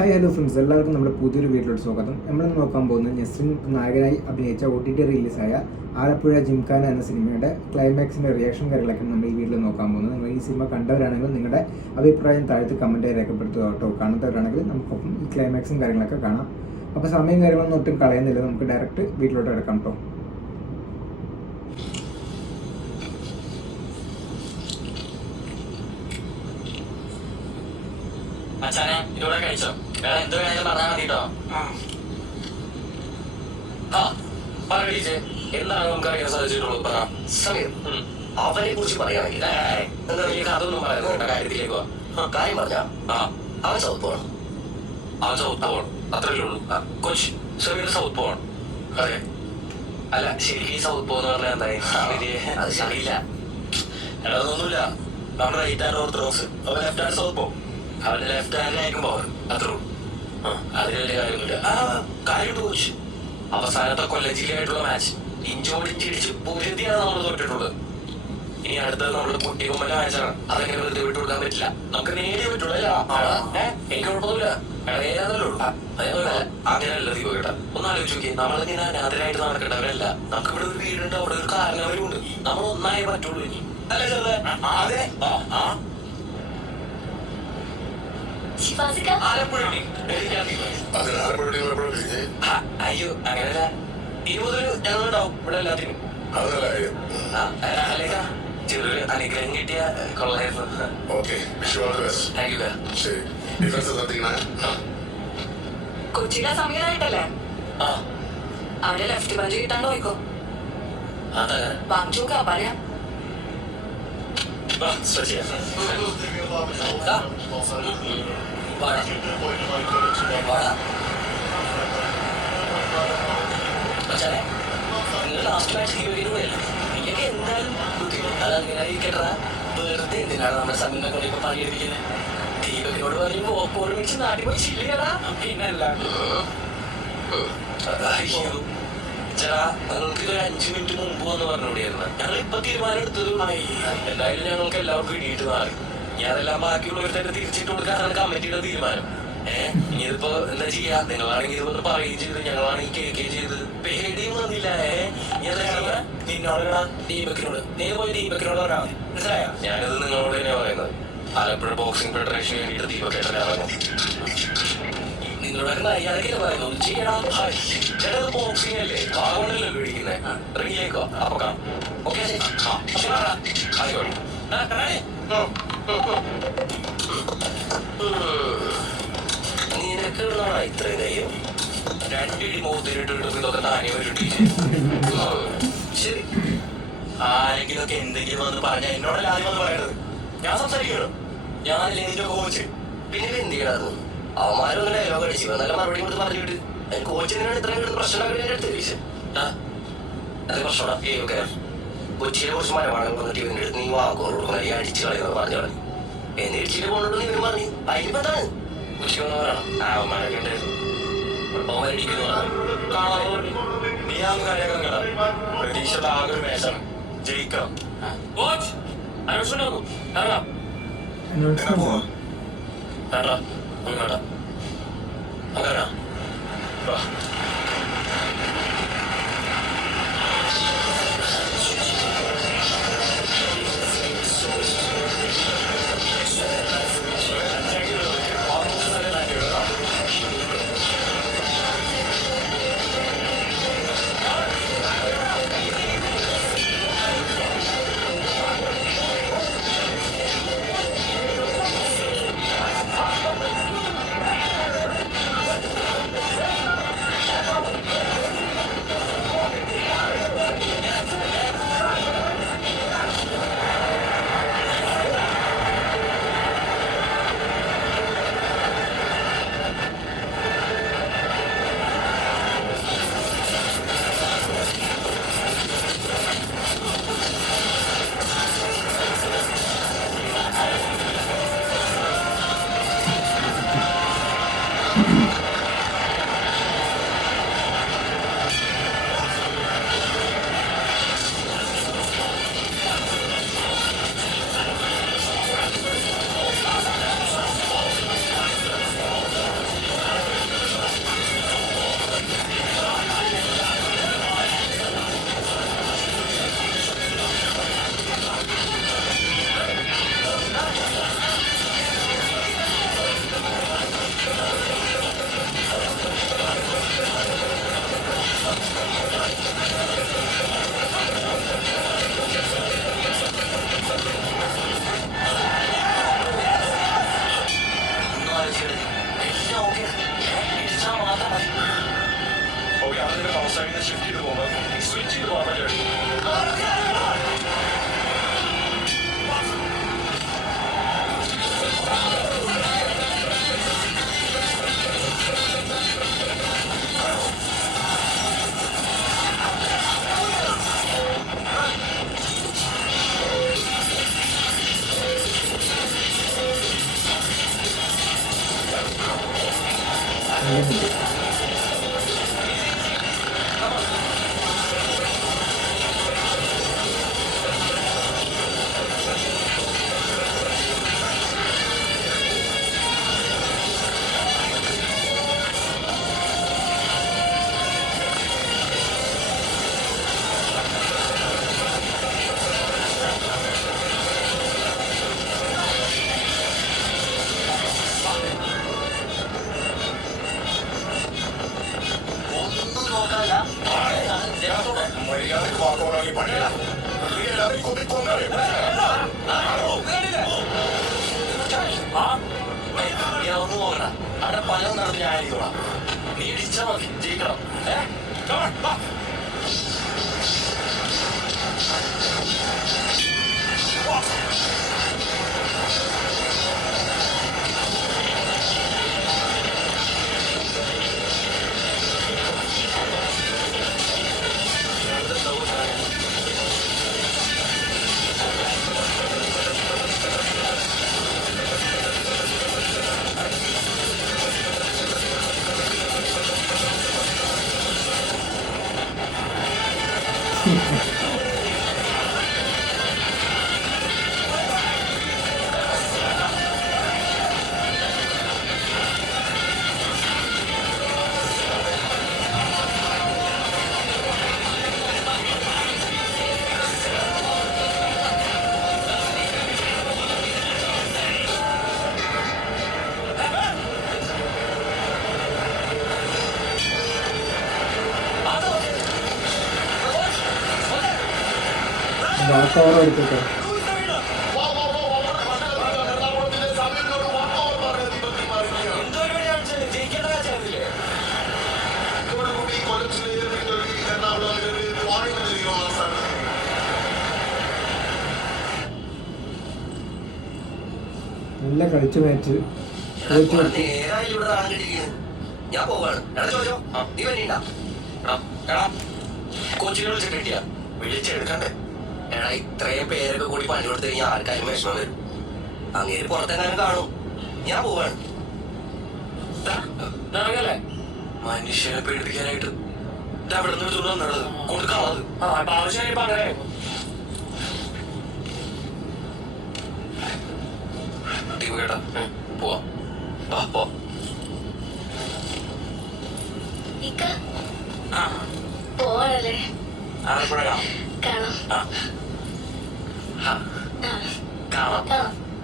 Hi hello friends, എല്ലാവർക്കും നമ്മുടെ പുതിയൊരു വീട്ടിലോട്ട് സ്വാഗതം. നമ്മളിന്ന് നോക്കാൻ പോകുന്നത് നസ്രിൻ നായകനായി അഭിനയിച്ച OTT റിലീസായ ആലപ്പുഴ ജിംഖാന എന്ന സിനിമയുടെ ക്ലൈമാക്സിൻ്റെ റിയാക്ഷൻ കാര്യങ്ങളൊക്കെ നമ്മൾ ഈ വീട്ടിൽ നോക്കാൻ പോകുന്നത്. നിങ്ങൾ ഈ സിനിമ കണ്ടവരാണെങ്കിൽ നിങ്ങളുടെ അഭിപ്രായം താഴത്ത് കമൻറ്റായി രേഖപ്പെടുത്തുക കേട്ടോ. കാണാത്തവരാണെങ്കിൽ നമുക്കൊപ്പം ഈ ക്ലൈമാക്സും കാര്യങ്ങളൊക്കെ കാണാം. അപ്പോൾ സമയം കാര്യങ്ങളൊന്നും ഒട്ടും കളയുന്നില്ല, നമുക്ക് ഡയറക്റ്റ് വീട്ടിലോട്ട് കിടക്കാം കേട്ടോ. അച്ഛനെ ഇവിടെ കഴിച്ചോ? വേറെ എന്ത് വേണമെങ്കിലും പറഞ്ഞാൽ മതി കേട്ടോ. പറയടീച്ചേ, എന്താണ് നമുക്ക് അറിയാൻ സാധിച്ചിട്ടുള്ളൂ? പറ സമയം. അവനെ കുറിച്ച് പറയുകയാണെങ്കിൽ എന്താ എനിക്ക് അതൊന്നും പറയുന്നത് കേട്ടോ. കാര്യത്തിലേക്ക് പോവാ. കാര്യം പറഞ്ഞാ അവൻ സൗത്ത് പോകണം. അവൻ സൗത്ത് പോകണം, അത്രയല്ലേ ഉള്ളൂ. കൊച്ചി സമീർ സൗത്ത് പോകണം. അതെ, അല്ല ശരിക്കും ഈ സൗത്ത് പോകുന്ന പറഞ്ഞാൽ എന്തായി? അത് ശരിയില്ല. എടാ അതൊന്നുമില്ല. നമ്മുടെ റൈറ്റ് ഹാൻഡ് ഓർത്തഡോക്സ്, അവൻ ലെഫ്റ്റ് ഹാൻഡ് സൗത്ത് പോകും. അവന്റെ ലെഫ്റ്റ് ഹാൻഡിലായിരിക്കും പവർ, അത്രേ ഉള്ളൂ. അതിന് വലിയ കാര്യമൊന്നുമില്ല. കാര്യമായിട്ട് കോച്ച് അവസാനത്തെ കൊല്ലം ജില്ലയായിട്ടുള്ള മാച്ച് ഇഞ്ചോടിഞ്ചിടിച്ച് പൂരത്തിയാണ് നമ്മൾ തോറ്റിട്ടുള്ളത്. ഇനി അടുത്തത് നമ്മൾ കുട്ടികുമ്പല മാച്ചാണ്. അതെങ്ങനെ വെറുതെ വിട്ടു കൊടുക്കാൻ പറ്റില്ല. നമുക്ക് നേടിയേ പറ്റുള്ളൂ. എനിക്ക് കുഴപ്പമൊന്നുമില്ല. ഇടവേലാന്നല്ലേ ഉള്ളൂ. അങ്ങനെയല്ല ദീപ കേട്ടാ. ഒന്ന് ആലോചിച്ച് നോക്കി, നമ്മളിങ്ങനെ അനാഥരായിട്ട് നടക്കേണ്ടവരല്ല. നമുക്ക് ഇവിടെ ഒരു വീടുണ്ട്, അവിടെ ഒരു കാരണവരും ഉണ്ട്. നമ്മൾ ഒന്നായേ പറ്റുള്ളൂ. ഇനി അല്ലേ ചെറുതെ? അതെ. അയ്യോ അങ്ങനല്ല, 20 ഞങ്ങളുണ്ടാവും ഇവിടെ എല്ലാത്തിനും. ചെറിയൊരു അനുഗ്രഹം കിട്ടിയ കൊള്ളായിരുന്നു. കൊച്ചിയിലെ സമയമായിട്ടല്ലേ അവന്റെ ലെഫ്റ്റ് ബഞ്ച് കിട്ടാണ്ട് പോയിക്കോ. വാങ്ങിച്ചു നോക്കാം, പറയാം. നിങ്ങൾ ലാസ്റ്റ് മാച്ച് ഹീറോയിനുമല്ല. നീയൊക്കെ എന്തായാലും അതങ്ങനെ ഇരിക്കട്ടാ. വെറുതെ എന്തിനാണ് നമ്മുടെ സമയം കൊണ്ട് ഇപ്പൊ പണിയെടുപ്പിക്കുന്നത്? ദീപകിനോട് പറയുമ്പോ ഓർമ്മിച്ച് നാട്ടിൽ പോയി ചില്ലിയടാ. പിന്നല്ല ചേട്ടാ, നിങ്ങൾക്ക് ഇതൊരു 5 മിനിറ്റ് മുമ്പ് വന്ന് പറഞ്ഞുകൂടിയായിരുന്നു. ഞങ്ങൾ ഇപ്പൊ തീരുമാനം എടുത്തതുമായി. എന്തായാലും ഞങ്ങൾക്ക് എല്ലാവർക്കും ഇടിയിട്ട് മാറി. ഞാൻ അതെല്ലാം ബാക്കിയുള്ളവർ തന്നെ തിരിച്ചിട്ട് കൊടുക്കാനാണ് കമ്മിറ്റിയുടെ തീരുമാനം. ഇനിയിപ്പോ എന്താ ചെയ്യാ? നിങ്ങളാണെങ്കിൽ ഇതൊന്ന് പറയുകയും ചെയ്ത്, ഞങ്ങളാണെങ്കിൽ കേൾക്കുകയും ചെയ്ത്. പേടിയും വന്നില്ല. നിന്നോട് ദീപക്കിനോട്, നീ പോയി ദീപക്കിനോട് പറയാം, മനസ്സിലായോ? ഞാനിത് നിങ്ങളോട് തന്നെയാ പറയുന്നത്. ആലപ്പുഴ ബോക്സിംഗ് ഫെഡറേഷന് വേണ്ടിയിട്ട് ദീപക്കേട്ടനെ ഇറങ്ങും. നിങ്ങളോടൊക്കെ മര്യാദയ്ക്ക് പറയുന്നു. ചെയ്യണം. ചേട്ടത് ബോക്സിംഗ് അല്ലേ, അതുകൊണ്ടല്ലോ പിടിക്കുന്നത്. റിങ്ങിലേക്കോ അപ്പൊ കാണാം. ഓക്കെ, ആയിക്കോട്ടെ. നിനക്ക് ഇത്രയും കയ്യോ? 2 ഇടി മുഖത്തിരിട്ട് ഇതൊക്കെ താനേ വരും. ശരി, ആരെങ്കിലൊക്കെ എന്തെങ്കിലും വന്ന് പറഞ്ഞാൽ എന്നോടല്ല ആദ്യം വന്ന് പറയണത്. ഞാൻ സംസാരിക്കണോ? ഞാനല്ലേ നിന്റെ കോച്ച്. പിന്നെ എന്ത് ചെയ്യണത്? അവന്മാരൊന്നും ഡയലോഗ് അടിച്ചു നല്ല മറുപടി കൊടുത്ത് പറഞ്ഞിട്ട് കോച്ചിനാണ് ഇത്രയും കിട്ടുന്ന പ്രശ്നം എടുത്ത് അത് പ്രശ്നമാണ്. കൊച്ചിയെ കുറിച്ച് മരമാണ് വന്നിട്ട് ഇവന്റെ അടുത്ത് നീ വാക്കോട് അടിച്ചു കളയുന്നത് പറഞ്ഞു കളഞ്ഞു. എന്നിടിച്ചിട്ട് പോകണ്ടോ നീ ഇവര് പറഞ്ഞു. അതിനിപ്പെന്താണ് കൊച്ചിക്ക് വന്ന് പറയണം. അവന്മാരൊക്കെ ഉണ്ടായിരുന്നു. നീ ആ കാര്യങ്ങൾ പ്രതീക്ഷയുടെ ആകെ ഒരു മേശം ജയിക്കാം. അന്വേഷണം ഇറങ്ങാം. വേണ്ട വേണ്ട അങ്ങനെ സൈഡിൽ ഷിഫ്റ്റ് ചെയ്ത് പോകുമ്പോൾ സ്വിച്ച് ചെയ്ത് പോകാൻ പറ്റും. മര്യാദക്ക് വാക്കോടാക്കി പണിയില്ല. എല്ലാവരും കൊതിക്കൊന്നേ ഒന്നും നോക്കണ്ട. അവിടെ പലതും നടന്ന് ഞാൻ ആയിരിക്കണം. നീ ഇടിച്ചാൽ മതി, ജയിക്കണം. വാക്കോവർ എടുത്തിട്ടോ. നല്ല കളിച്ച മാച്ച്. ഞാൻ പോവാണ്. നീ വേണ്ട കോച്ചിനെ വിളിച്ചിട്ട് കിട്ടിയ വിളിച്ചെടുക്കണ്ടേ? എടാ ഇത്രയും പേരൊക്കെ കൂടി പണി കൊടുത്തു കഴിഞ്ഞാൽ ആർക്കാരും വിഷമം വരും. അങ്ങേര് പുറത്തെങ്ങാനും കാണും. ഞാൻ പോവാണ്. ഇറങ്ങല്ലേ മനുഷ്യനെ പേടിപ്പിക്കാനായിട്ട് അവിടെ നിന്ന് തുറന്നു വന്നത് കൊടുക്കാളത് അങ്ങനെ കേട്ടാ പോവാം. പോ പോവാണല്ലേ? ആലപ്പുഴ കാണാം.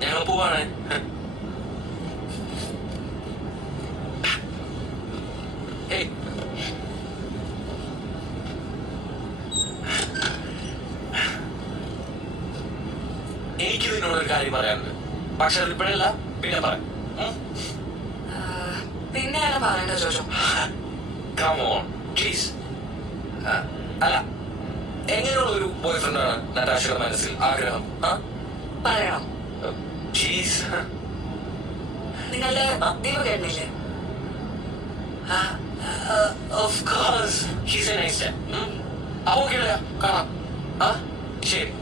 ഞങ്ങൾ പോവാണ്. എനിക്ക് നിന്നോടൊരു കാര്യം പറയാനുണ്ട്. പക്ഷെ അതിപ്പോഴല്ല, പിന്നെ പറയാം. പിന്നെയാണ് പറയണ്ട ചോദിച്ചോ. Come on, please. അല്ല, എങ്ങനെയുള്ള ഒരു ബോയ് ഫ്രണ്ടാണ് നടാഷയുടെ മനസ്സിൽ ആഗ്രഹം? പറയണം. പ്ലീസ്. നിങ്ങളുടെ ദീപ കേട്ടില്ലേ? Of course. He's a nice chap. അപ്പൊ കേളില്ല, കാണാം. ശരി.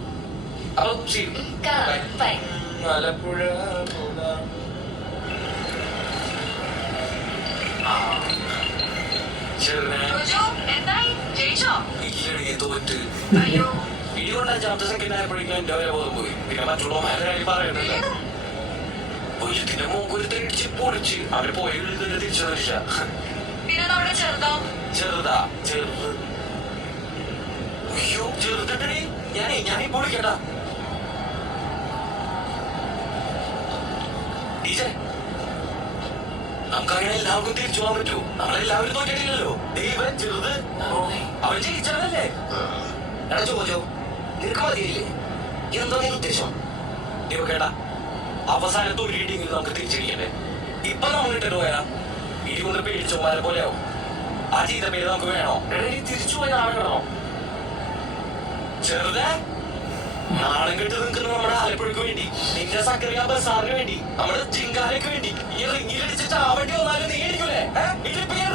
അപ്പൊ ശരി. ബൈ. ആലപ്പുഴ പോകാം. തോറ്റ് ഇടികൊണ്ട് 5ാമത്തെ സെക്കൻഡ് ആയപ്പോഴേക്കും എന്റെ വരെ ബോധം പോയി. പിന്നെ മറ്റുള്ളവന്മാരുടെ കാര്യം പറയുന്നില്ല. പൊയ്യത്തിന്റെ മൂക്കുരുത്തെ ഇടിച്ച് പൊളിച്ച് അവര് പോയ തിരിച്ചു ചെറുതാ ചെറുത്. അയ്യോ ചെറുതട്ടടി. ഞാനീ പൊളിക്കട്ടാ. ടീച്ചർ നമുക്കങ്ങനെ എല്ലാവർക്കും തിരിച്ചു പോകാൻ പറ്റൂ. നമ്മളെല്ലാവരും തോറ്റിട്ടില്ലല്ലോ. ദൈവം ചെറുത് അവൻ ജയിച്ചതല്ലേ? എടാ ചോദിച്ചോ, നിനക്ക് മതിയില്ലേ? ഇതെന്താ നീ ഉദ്ദേശം? ഇവ കേട്ടാ, അവസാനത്തെ ഒരു ഇടിയെങ്കിലും നമുക്ക് തിരിച്ചടിക്കണ്ടേ? ഇപ്പൊ നമ്മൾ ഇട്ടിട്ട് പോയാ ഇടി കൊണ്ട് പേടിച്ചോമാരെ പോലെ ആവും. ആ ചെയ്ത പേര് നമുക്ക് വേണോ? നീ തിരിച്ചു പോയി നാളെ കിടന്നോ? ചെറുതെ നാളെ കെട്ട് നിൽക്കുന്ന നമ്മുടെ ആലപ്പുഴക്ക് വേണ്ടി, നിന്റെ സക്കറിയ ബസാറിന് വേണ്ടി, നമ്മുടെ ജിങ്കാലയ്ക്ക് വേണ്ടി ഈ റിങ്ങിലടിച്ചിട്ട് ആവണ്ടി വന്നാലും നീ ഇടിക്കൂലേ? ഇതിന്റെ പേര്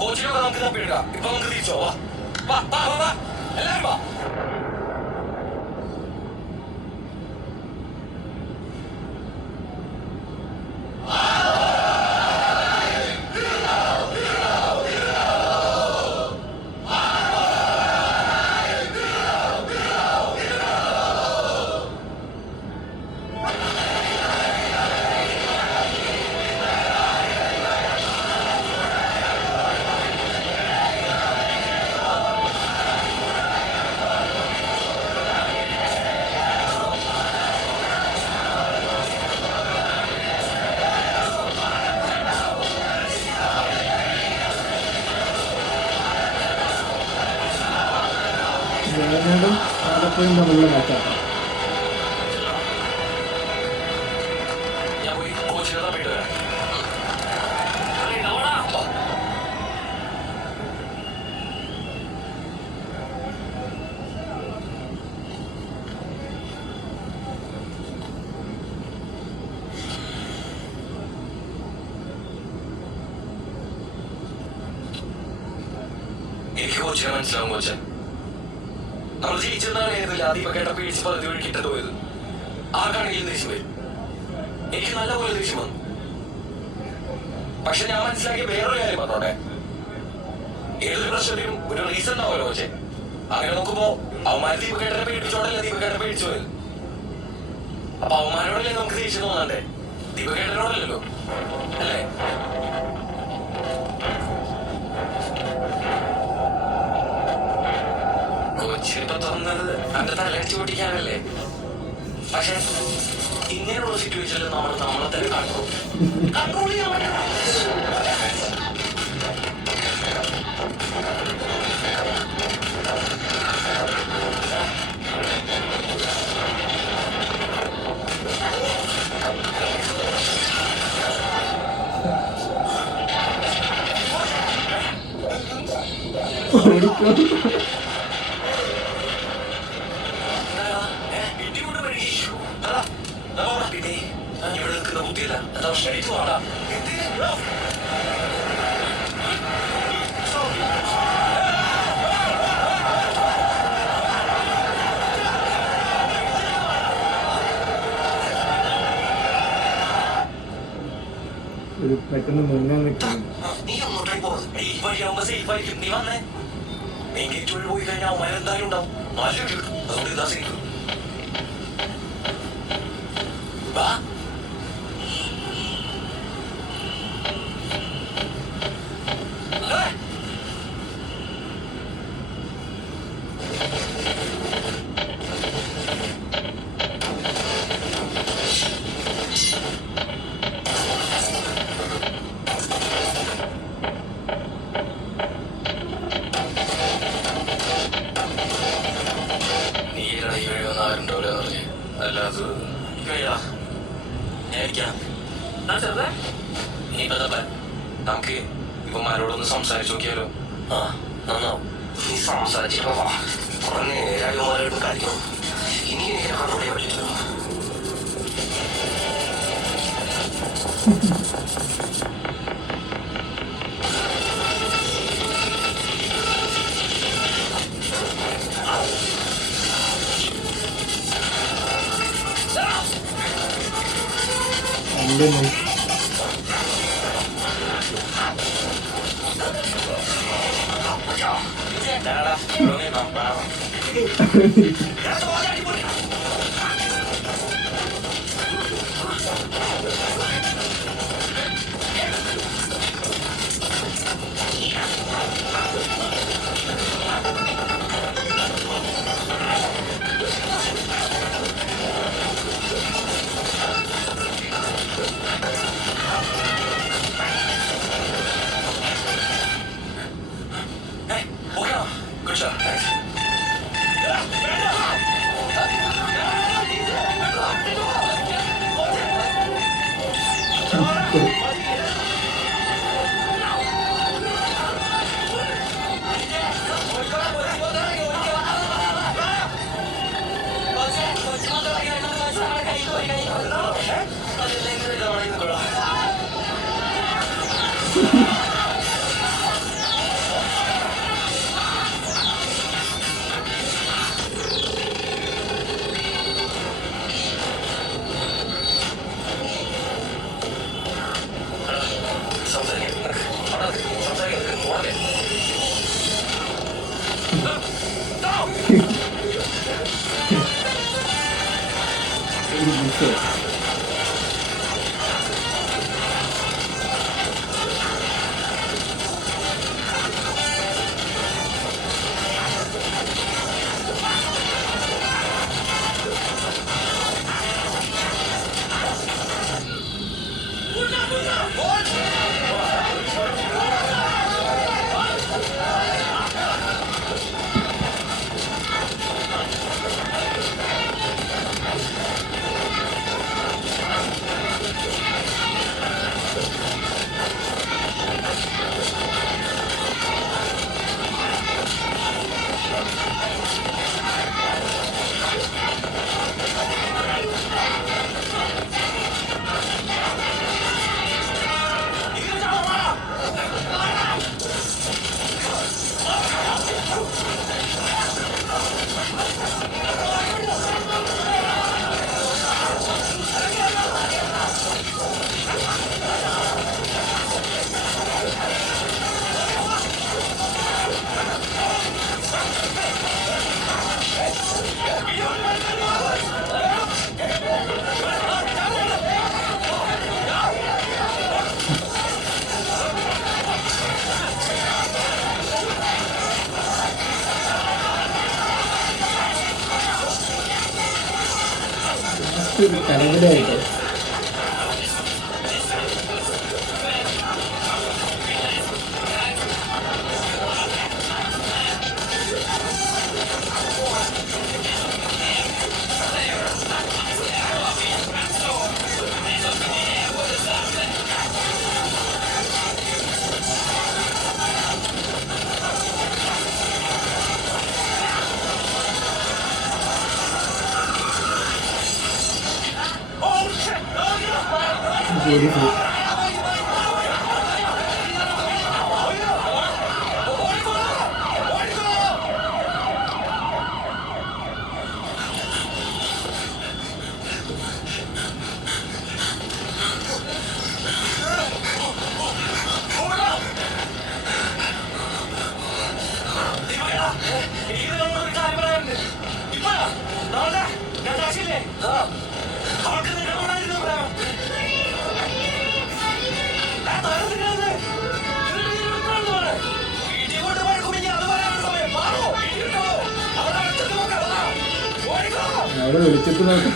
കോച്ചിനൊക്കെ നമുക്ക് തപ്പിയെടുക്കാം. ഇപ്പൊ നമുക്ക് തിരിച്ചോ? വാ എല്ലാരും വാ. വയനാടും ആലപ്പുഴയും തമ്മിലുള്ള മാച്ചാണ്. ഞാൻ പോയി കോച്ചിനെ തപ്പിയിട്ട് വരാം. എനിക്ക് കോച്ചിനെ മനസ്സിലാവും. കോച്ച് നമ്മൾ ജയിച്ചെന്നാണ് ഏതില്ല ദീപ കേട്ട പേടിച്ച് പകുതി വഴി കിട്ടത് പോയത്. ആർക്കാണെങ്കിലും ദേഷ്യം വരും. എനിക്ക് നല്ലപോലെ ദേഷ്യം വന്നു. പക്ഷെ ഞാൻ മനസ്സിലാക്കിയ വേറൊരു കാര്യം പറഞ്ഞോട്ടെ, ഏതൊരു പ്രശ്നത്തിനും ഒരു റീസൺ ഉണ്ടാവുമല്ലോ. പക്ഷെ അങ്ങനെ നോക്കുമ്പോ അവന്മാര് ദീപകേട്ടനെ പേടിച്ചോണ്ടല്ലേ ദീപകേട്ടനെ പേടിച്ചു പോയത്. അപ്പൊ അവന്മാരോടല്ലേ നമുക്ക് ദേഷ്യം തോന്നാണ്ടേ, ദീപകേട്ടനോടല്ലോ അല്ലേ? കൊച്ചിനിപ്പോ തുറന്നത് അവന്റെ തലയടിച്ചു പൊട്ടിക്കാനല്ലേ. പക്ഷെ ഇങ്ങനെയുള്ള സിറ്റുവേഷനിൽ നമ്മളെ തന്നെ കൺട്രോൾ ചെയ്യാൻ പറ്റണം. ഇവിടെ നിൽക്കുന്ന ബുദ്ധിയില്ല. എന്താ ക്ഷണിച്ചു പോകണ്ട. ഒരു പെട്ടെന്ന് മുങ്ങാൻ നിൽക്കുന്നു. നീ അങ്ങോട്ടേ പോകും. ഈ വഴിയാവുമ്പോ സേഫ് ആയിരിക്കും. നീ വന്നേ. നീ ഗേറ്റ് വഴി പോയി കഴിഞ്ഞാൽ അവന്മാർ എന്തായാലും ഉണ്ടാവും. നല്ല കിട്ടും. അതുകൊണ്ട് ഇതാ സേഫ്. വാ. അല്ലാതെ നമുക്ക് ഇവന്മാരോടൊന്ന് സംസാരിച്ചു നോക്കിയാലോ? ആ നന്നാവും. നീ സംസാരിച്ചപ്പോ കുറെ നേരമാരോടും കാര്യം ഇനി എങ്ങനെ കണ്ടോളേ പറ്റില്ലല്ലോ. Good job. Thanks. കടവിലായിട്ട് beautiful. അവിടെ വിളിച്ചിട്ട് നോക്കാം.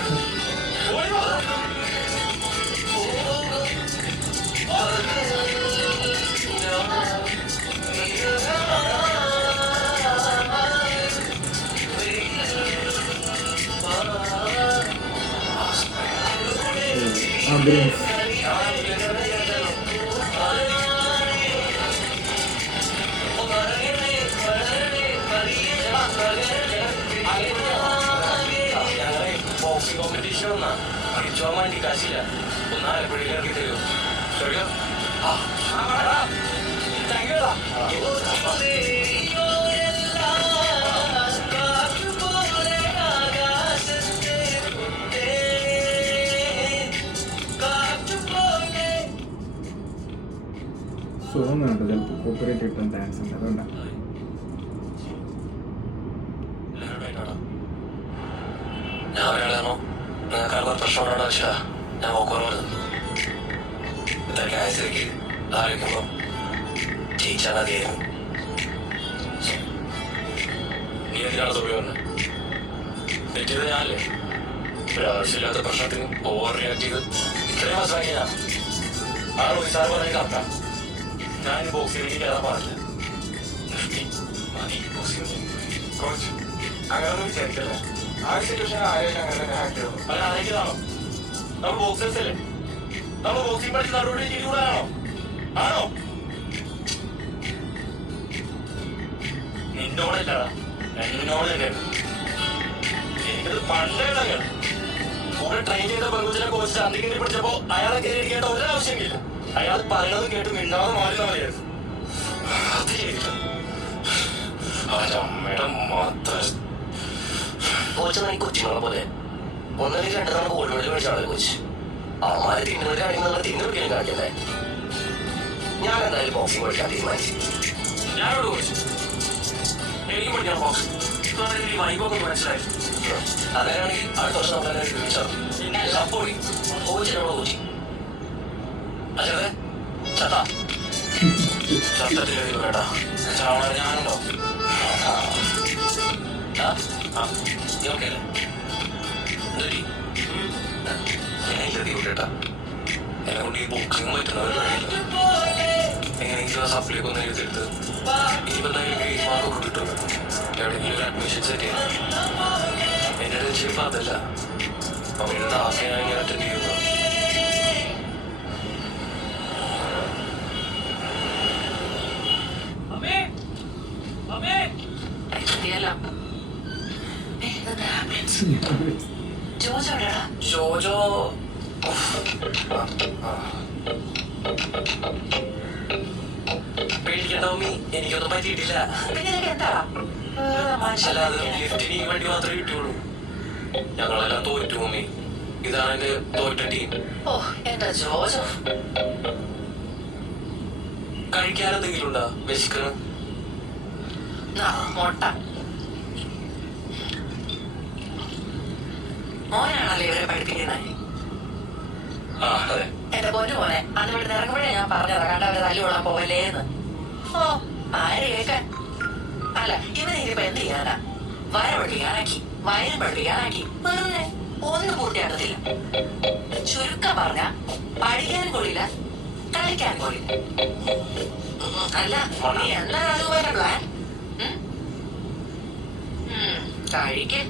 ആംബുലൻസ് കോമ്പറ്റീഷൻ ഒന്നാ പഠിച്ചോൻ വേണ്ടി കാശില്ല ഒന്നാ ആലപ്പുഴയിൽ ഇറക്കി തരുമോ സോങ് ആണ് ചിലപ്പോൾ കോപ്പറേറ്റ് കിട്ടാൻ ചാൻസ് ഉണ്ട്, അതുകൊണ്ടാണ്. ഞാൻ ഒരാളാണോ നിങ്ങൾക്കാരുടെ പ്രശ്നമുണ്ടോ വെച്ചാ ഞാൻ നോക്കുറവ് ഇതൊക്കെ ആയസ്ഥിതിക്ക് ആലോചിക്കുമ്പോ ജയിച്ചാൽ മതിയായിരുന്നു. നീ എന്തിനാണ് തോന്നി പറഞ്ഞത്? തെറ്റിയത് ഞാനല്ലേ? ഒരാവശ്യമില്ലാത്ത പ്രശ്നത്തിന് ഓവർ റിയാക്ട് ചെയ്ത് ഇത്രയും മനസ്സിലാക്കി ഞാൻ ആ റോഹിത് സാർ പറഞ്ഞ കറക്റ്റാ. ഞാൻ ബോക്സിംഗ് കയറാൻ പാടില്ല. മതി ബോക്സിംഗ്. കോച്ച് അങ്ങനെയൊന്നും വിചാരിക്കല്ലേ. ആ സിറ്റുവേഷൻ ആരെയും അങ്ങനെ ഹാക്ക് ചെയ്തു. അത് ആരെങ്കിലാണോ? നമ്മൾ ബോക്സേഴ്സ് അല്ലേ? നമ്മൾ ബോക്സിംഗ് പഠിച്ച് നടുവിടെ ഇരിക്കൂടാണോ? ആണോ? നിന്നോടല്ലടാ, എന്നോട് തന്നെയാണ്. എനിക്കത് പണ്ടേ അറിയാം. കൂടെ ട്രെയിൻ ചെയ്ത പെൺകുച്ചിനെ കോച്ച് അന്തിക്കേണ്ടി പിടിച്ചപ്പോ അയാളെ കയറിയിരിക്കേണ്ട ഒരാവശ്യമില്ല. അയാൾ പറയണത് കേട്ട് മിണ്ടാതെ മാറി മതിയായിരുന്നു. അത് ചെയ്തില്ല. അവന്റെ അമ്മയുടെ മാത്രം കോച്ച് ഈ കൊച്ചുങ്ങളെ പോലെ ഒന്നല്ലെങ്കിൽ രണ്ടു തവണ ഗോൾഡ് മെഡൽ മേടിച്ചാണ് കോച്ച്. അവന്മാരെ തിന്നുന്നവരാണെങ്കിൽ നമ്മൾ തിന്നുപിടിക്കാൻ കാണിക്കണ്ടേ? ഞാൻ എന്തായാലും ബോക്സിംഗ് പഠിക്കാൻ തീരുമാനിച്ചു. ഞാനോട് കോച്ച് എനിക്ക് പഠിക്കണം ബോക്സിംഗ്. വൈബൊക്കെ മനസ്സിലായി. അങ്ങനെയാണെങ്കിൽ അടുത്ത വർഷം നമ്മൾ തന്നെ ചോദിച്ചാൽ സപ്പോർട്ടി കോച്ചിനോട് കോച്ചി അതെ ചത്താ ചത്തട്ടില്ല കേട്ടാ ചാവണ ഞാനുണ്ടോ? നീ ഓക്കെ അല്ലേ? എന്തൊരു ഞാനില്ല കേട്ടാ എന്നെ കൊണ്ട് ഈ ബുക്കിങ് പറ്റുന്ന ഒരു വഴിയില്ല. എങ്ങനെയെങ്കിലും സപ്ലിയൊക്കെ ഒന്ന് എഴുതിയെടുത്ത് ഇനിയിപ്പോൾ എന്തായാലും ഗ്രേസ് മാർക്കൊക്കെ കിട്ടുമല്ലോ. എവിടെയെങ്കിലും ഒരു അഡ്മിഷൻ സെറ്റ് ചെയ്യാം. എന്റെ ടെൻഷൻ അതല്ല, അവരുടെ ആശയം ഞാൻ ഇങ്ങനെ അറ്റൻഡ് ചെയ്യുന്നു. ജോജോ പേടിക്കണ്ട മമ്മി, എനിക്കൊന്നും പറ്റിയിട്ടില്ല. അല്ലാതെ ലിഫ്റ്റിന് ഈ വണ്ടി മാത്രമേ കിട്ടിയുള്ളൂ. ഞങ്ങളെല്ലാം തോറ്റു മമ്മി. ഇതാണ് എന്റെ തോറ്റ ടീം. ഓ എന്റെ ജോജോ, കഴിക്കാൻ എന്തെങ്കിലും ഉണ്ടോ? വിശക്കണം. മുട്ട മോനാണല്ലേ ഇവരെ പഠിപ്പിക്കുന്നത്? ആ അതെ. എന്റെ പൊന്നു മോനെ, അന്ന് ഇവിടെ ഇറങ്ങുമ്പോഴേ ഞാൻ പറഞ്ഞതാ കണ്ടവരെ തല്ലുകൊള്ളാൻ പോവല്ലേന്ന്. ഓ ആര് കേൾക്കാൻ? അല്ല ഇവനെ ഇനിയിപ്പോ എന്ത് ചെയ്യാനാ? വര പഠിപ്പിക്കാനാക്കി, വയറും പഠിപ്പിക്കാനാക്കി, വെറുതെ ഒന്നും പൂർത്തിയാക്കത്തില്ല. ചുരുക്കം പറഞ്ഞ പഠിക്കാനും കൊള്ളില്ല, കളിക്കാനും കൊള്ളില്ല. അല്ല നീ എന്താ അതുപോലെ പ്ലാൻ? കഴിക്ക്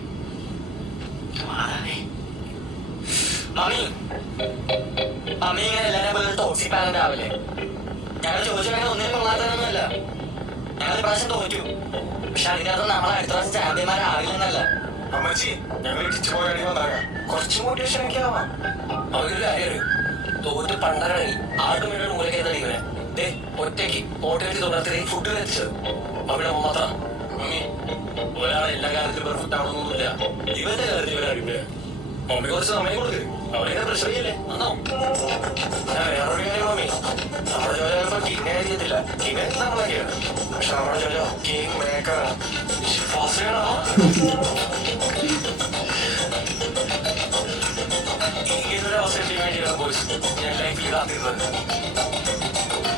മമ്മി. മമ്മി ഇങ്ങനെ എല്ലാവരും പോലെ ടോക്സിക് പാരന്റ് ആവില്ലേ? ഞങ്ങൾ ചോദിച്ചാൽ ഒന്നിനും കൊള്ളാത്തതൊന്നുമല്ല. ഞങ്ങൾ പ്രാവശ്യം തോറ്റു. പക്ഷെ അതിനകത്ത് നമ്മൾ അടുത്ത പ്രാവശ്യം ചാമ്പ്യന്മാരാവില്ലെന്നല്ല. അമ്മച്ചി ഞങ്ങൾ ഇടിച്ചു പോയാടി വന്നാകാം. കുറച്ച് മോട്ടിവേഷൻ ഒക്കെ ആവാം. അവരൊരു കാര്യം തോറ്റ് പണ്ടകണി ആർക്കും വേണ്ടി മൂലക്കേണ്ട ഇവനെ ഒറ്റയ്ക്ക് മോട്ടിവേറ്റ് തുടർത്തി ഫുഡ് എത്തിച്ചത് അവിടെ മാത്രം. മമ്മി ഒരാളെ എല്ലാ കാര്യത്തിലും പെർഫെക്റ്റ് ആവണമെന്നൊന്നുമില്ല. ഇവന്റെ കാര്യത്തിൽ ഇവരെ അടിപൊളിയാ. മമ്മി കുറച്ച് സമയം കൊടുക്ക്. അവരെ പ്രഷർ ചെയ്യല്ലേ? നന്നോ. ഞാൻ വേറൊരു കാര്യം മമ്മി, നമ്മുടെ ജോലിപ്പോ കിങ് അറിയത്തില്ല. കിങ് നമ്മളൊക്കെയാണ്, പക്ഷെ നമ്മുടെ ജോലി കിങ് മേക്കറാണ്. ഇങ്ങനൊരു അവസരം ചെയ്യാൻ വേണ്ടിയാണ് ബോയ്സ് ഞാൻ ലൈഫിൽ കാത്തിരുന്നത്.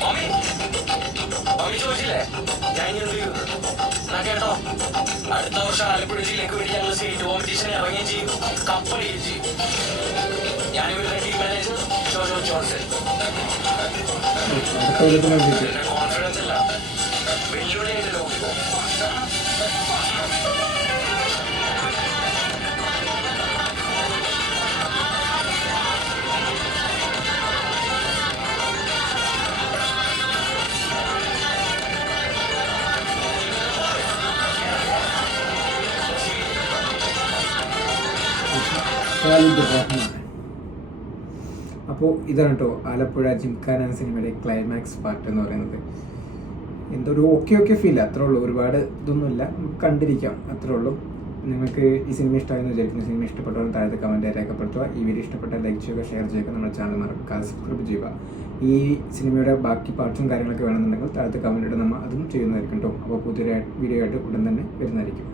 മമ്മി മമ്മി ചോദിച്ചില്ലേ ഞാൻ ഇനി എന്ത് ചെയ്യുന്നു? എന്നാ കേട്ടോ, അടുത്ത വർഷം ആലപ്പുഴ ജില്ലയ്ക്ക് വേണ്ടി ഞങ്ങൾ സ്റ്റേറ്റ് കോമ്പറ്റീഷനെ ഇറങ്ങുകയും ചെയ്യും, കപ്പടിക്കുകയും ചെയ്യും. ഞാനിവരുടെ ടീം മാനേജർ ജോജോ ജോൺസൺ. എന്റെ കോൺഫിഡൻസ് അല്ല, വെല്ലുവിളിയായിട്ട് നോക്കിപ്പോ. അപ്പോൾ ഇതാണ് കേട്ടോ ആലപ്പുഴ ജിംഖാന എന്ന സിനിമയുടെ ക്ലൈമാക്സ് പാർട്ട് എന്ന് പറയുന്നത്. എന്തൊരു ഓക്കെ ഫീൽ, അത്രേ ഉള്ളൂ. ഒരുപാട് ഇതൊന്നുമില്ല, കണ്ടിരിക്കാം, അത്രേ ഉള്ളൂ. നിങ്ങൾക്ക് ഈ സിനിമ ഇഷ്ടമായെന്ന് വിചാരിക്കുന്നു. സിനിമ ഇഷ്ടപ്പെട്ടവർ താഴത്തെ കമൻറ്റായി രേഖപ്പെടുത്തുക. ഈ വീഡിയോ ഇഷ്ടപ്പെട്ടാൽ ലൈക്ക് ചെയ്യുക, ഷെയർ ചെയ്യുക, നമ്മുടെ ചാനൽ മറക്കാതെ സബ്സ്ക്രൈബ് ചെയ്യുക. ഈ സിനിമയുടെ ബാക്കി പാർട്സും കാര്യങ്ങളൊക്കെ വേണമെന്നുണ്ടെങ്കിൽ താഴത്തെ കമൻറ്റിട്ട് നമ്മൾ അതും ചെയ്യുന്നതായിരിക്കും കേട്ടോ. അപ്പോൾ പുതിയൊരു വീഡിയോ ആയിട്ട് ഉടൻ തന്നെ വരുന്നതായിരിക്കും.